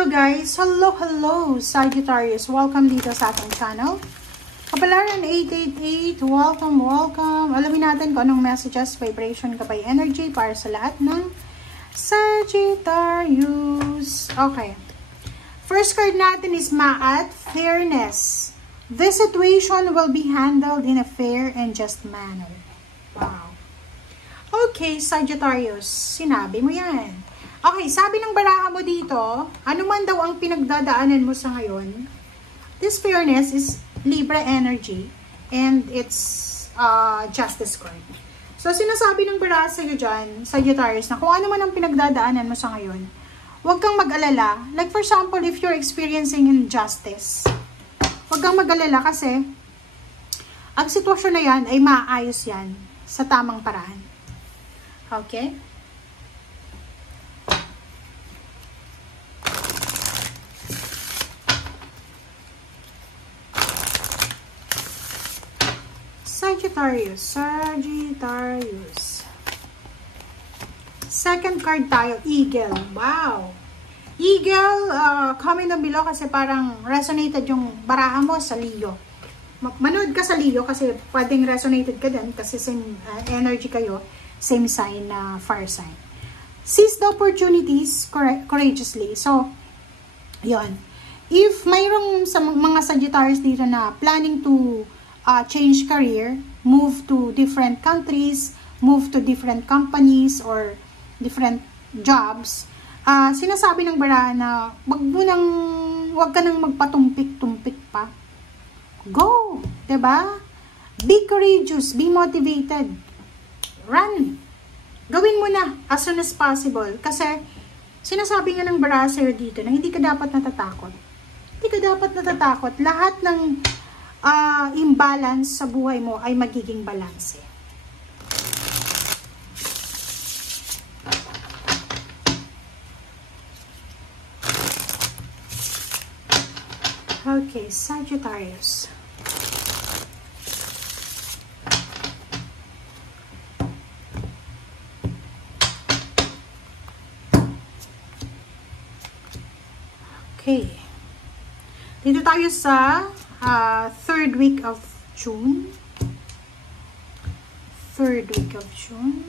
Hello guys! Hello Sagittarius! Welcome dito sa ating channel. Kapalaran 888, welcome! Alamin natin kung anong messages, vibration, kapay energy para sa lahat ng Sagittarius. Okay. First card natin is Ma'at, Fairness. This situation will be handled in a fair and just manner. Wow. Okay, Sagittarius. Sinabi mo yan. Okay, sabi ng baraha mo dito, ano man daw ang pinagdadaanan mo sa ngayon, this fairness is Libra energy and it's justice card. So, sinasabi ng baraha sa'yo dyan, Sagittarius, na kung ano man ang pinagdadaanan mo sa ngayon, huwag kang mag-alala. Like for example, if you're experiencing injustice, huwag kang mag-alala kasi ang sitwasyon na yan ay maayos yan sa tamang paraan. Okay? Sagittarius. Second card tayo, Eagle. Wow! Eagle, comment down below kasi parang resonated yung baraha mo sa Leo. Manood ka sa Leo kasi pwedeng resonated ka din kasi same energy kayo, same sign na fire sign. Seize the opportunities courageously. So, yon. If mayroong sa mga Sagittarius dito na planning to change career, move to different countries, move to different companies or different jobs, sinasabi ng baraha na wag ka nang magpatumpik-tumpik pa. Go! 'Di ba? Be courageous, be motivated. Run! Gawin mo na as soon as possible kasi sinasabi nga ng baraha sa'yo dito na hindi ka dapat natatakot. Hindi ka dapat natatakot. Lahat ng imbalance sa buhay mo ay magiging balanse. Okay, Sagittarius. Okay. Dito tayo sa third week of June. Third week of June.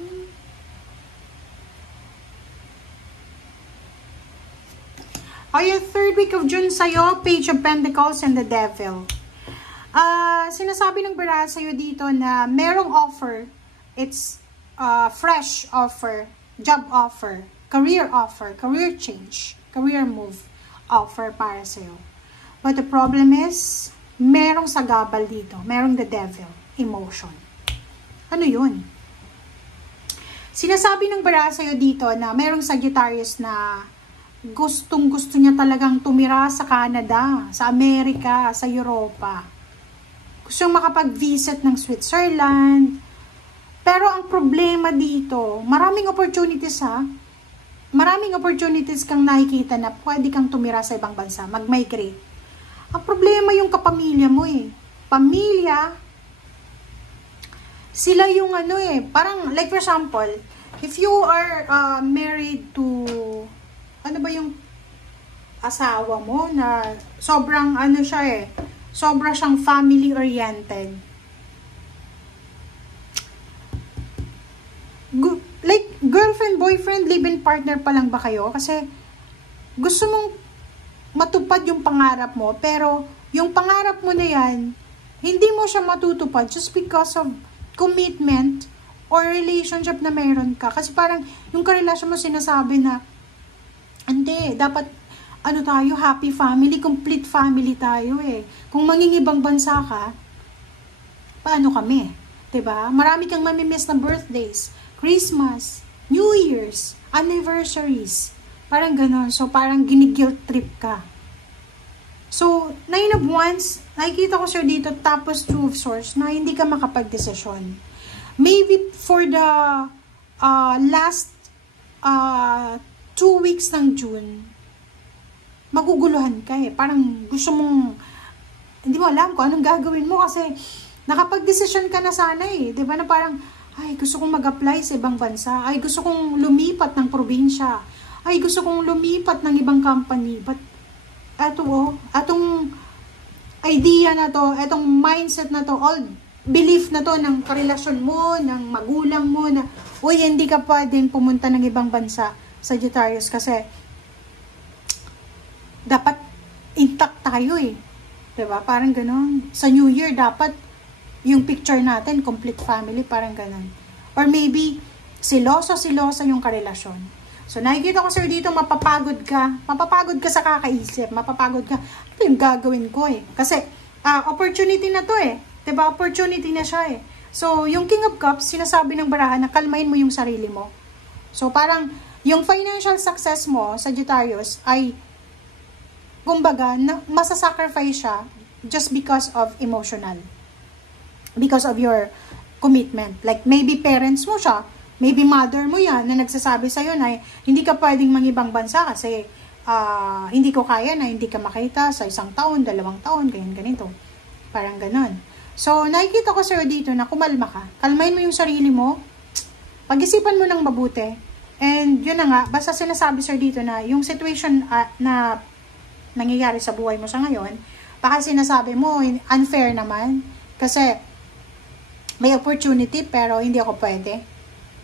Yung third week of June sa'yo, Page of Pentacles and the Devil. Sinasabi ng baraha sa'yo dito na merong offer. It's fresh offer, job offer, career change, career move offer para sa'yo. But the problem is, merong sagabal dito. Merong the devil. Emotion. Ano yun? Sinasabi ng baraha sa'yo dito na merong Sagittarius na gustong-gusto niya talagang tumira sa Canada, sa Amerika, sa Europa. Gusto niyang makapag-visit ng Switzerland. Pero ang problema dito, maraming opportunities Maraming opportunities kang nakikita na pwede kang tumira sa ibang bansa, mag-migrate. Ang problema yung kapamilya mo Pamilya, sila yung parang like for example, if you are married to, ano ba yung asawa mo na sobrang sobra siyang family-oriented. Like, girlfriend, boyfriend, live-in partner pa lang ba kayo? Kasi, gusto mong matupad yung pangarap mo, pero yung pangarap mo na yan, hindi mo siya matutupad just because of commitment or relationship na meron ka. Kasi parang, yung karelasyon mo sinasabi na, hindi, dapat, tayo, happy family, complete family tayo Kung mangingibang bansa ka, paano kami? 'Di ba? Marami kang mamimiss na birthdays, Christmas, New Year's, anniversaries. Parang ganon. So, parang gini-guilt trip ka. So, 9 of Wands, nakikita ko sir dito, tapos 2 of Swords, na hindi ka makapag-desisyon. Maybe for the last 2 weeks ng June, maguguluhan ka Parang gusto mong, hindi mo alam kung anong gagawin mo kasi nakapag-desisyon ka na sana Diba na parang, ay, gusto kong mag-apply sa ibang bansa. Ay, gusto kong lumipat ng probinsya. ay gusto kong lumipat ng ibang company. But, atong idea na to, etong mindset na to, all belief na to ng karelasyon mo, ng magulang mo, na, uy, hindi ka pwedeng pumunta ng ibang bansa, Sagittarius, kasi, dapat intact tayo eh. Diba? Parang ganon. Sa New Year, dapat yung picture natin, complete family, parang ganon. Or maybe, silosa yung karelasyon. So, nakikita ko sir dito, mapapagod ka sa kakaisip, mapapagod ka, ano yung gagawin ko eh? Kasi, opportunity na to eh. Diba? Opportunity na siya eh. So, yung King of Cups, sinasabi ng barahan na kalmain mo yung sarili mo. So, parang, yung financial success mo, Sagittarius, ay kumbaga, masasacrifice siya just because of emotional. Because of your commitment. Like, maybe parents mo siya, maybe mother mo yan, na nagsasabi sa'yo na hindi ka pwedeng mangibang bansa kasi hindi ko kaya na hindi ka makita sa 1 taon, 2 taon, ganito. Parang ganon. So, nakikita ko sa'yo dito na kumalma ka. Kalmain mo yung sarili mo, pag-isipan mo ng mabuti, and yun na nga, basta sinasabi sir dito na yung situation na nangyayari sa buhay mo sa ngayon, baka sinasabi mo, unfair naman, kasi may opportunity pero hindi ako pwede.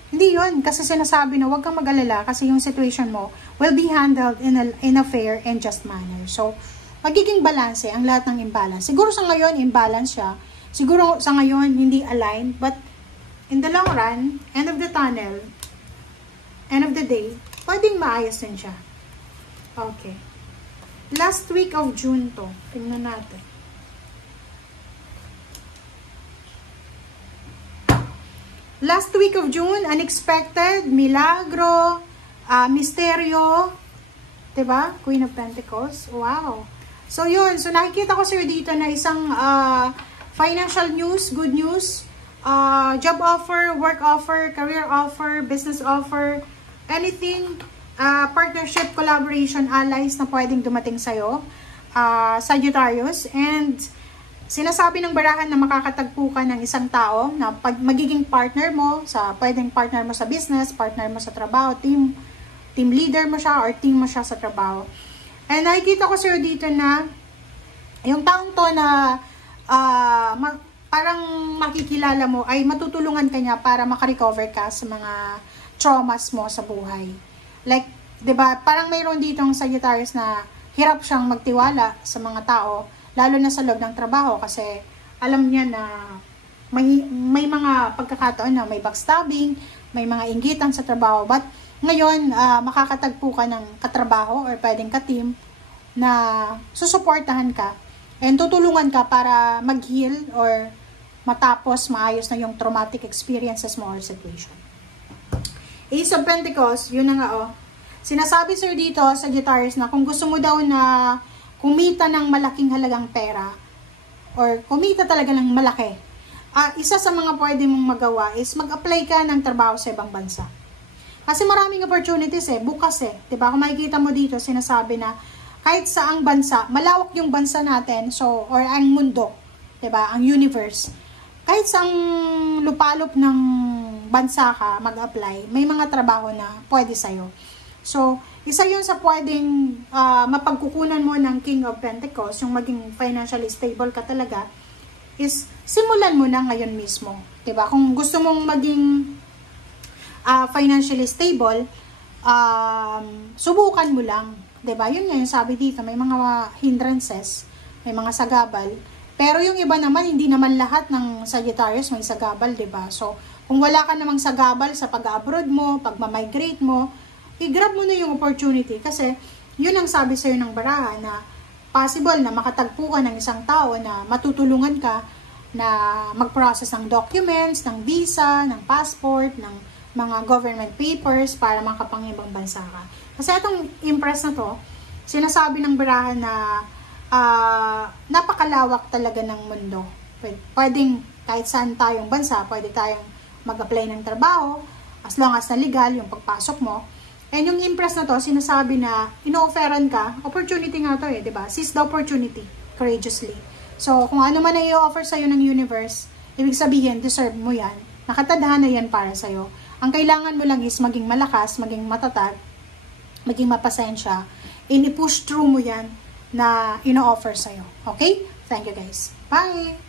Hindi yun, kasi sinasabi na huwag kang mag-alala kasi yung situation mo will be handled in a fair and just manner. So, magiging balance ang lahat ng imbalance. Siguro sa ngayon, imbalance siya. Siguro sa ngayon, hindi aligned, but in the long run, end of the tunnel, end of the day, pwedeng maayos din siya. Okay. Last week of June to. Tingnan natin. Last week of June, unexpected, milagro, misteryo, diba? Queen of Pentacles. Wow. So, yun. So, nakikita ko sir dito na isang financial news, good news, job offer, work offer, career offer, business offer, anything, partnership, collaboration, allies na pwedeng dumating sa'yo, Sagittarius, and sinasabi ng barahan na makakatagpo ka ng isang tao na magiging partner mo, pwedeng partner mo sa business, partner mo sa trabaho, team leader mo siya, or team mo siya sa trabaho. And nakikita ko sir dito na yung taong to na parang makikilala mo ay matutulungan ka niya para makarecover ka sa mga traumas mo sa buhay. Like, 'di ba? Parang mayroon dito ang Sagittarius na hirap siyang magtiwala sa mga tao, lalo na sa loob ng trabaho kasi alam niya na may mga pagkakataon na may backstabbing, may mga inggitan sa trabaho. But ngayon, makakatagpo ka ng katrabaho or pwedeng ka-team na susuportahan ka and tutulungan ka para mag-heal or matapos maayos na yung traumatic experiences mo or situation. Ace of Pentacles, yun na nga Sinasabi sir dito, Sagittarius, na kung gusto mo daw na kumita ng malaking halagang pera or kumita talaga ng malaki, isa sa mga pwede mong magawa is mag-apply ka ng trabaho sa ibang bansa. Kasi maraming opportunities bukas diba? Kung makikita mo dito, sinasabi na kahit saang bansa, malawak yung bansa natin, so, or ang mundo, diba? Ang universe. Kahit saang lupalop ng bansa ka mag-apply, may mga trabaho na pwede sa'yo. So, isa yun sa pwedeng mapagkukunan mo ng King of Pentacles, yung maging financially stable ka talaga, is simulan mo na ngayon mismo. Diba? Kung gusto mong maging financially stable, subukan mo lang. Diba? Yun nga yung sabi dito, may mga hindrances, may mga sagabal. Pero yung iba naman, hindi naman lahat ng Sagittarius may sagabal, diba? So, kung wala ka namang sagabal sa pag-abroad mo, pag-migrate mo, i-grab mo na yung opportunity kasi yun ang sabi sa'yo ng baraha na possible na makatagpo ka ng isang tao na matutulungan ka na mag-process ng documents, ng visa, ng passport, ng mga government papers para makapangibang bansa ka. Kasi itong impress na to, sinasabi ng baraha na napakalawak talaga ng mundo. Pwedeng kahit saan tayong bansa, pwede tayong mag-apply ng trabaho as long as na legal yung pagpasok mo. And yung impress na to, sinasabi na ino-offeran ka, opportunity nga to diba? Seize the opportunity courageously. So, kung ano man na i-offer sa'yo ng universe, ibig sabihin, deserve mo yan. Nakatadhana yan para sa'yo. Ang kailangan mo lang is maging malakas, maging matatag, maging mapasensya, ini-push through mo yan na ino-offer sa'yo. Okay? Thank you guys. Bye!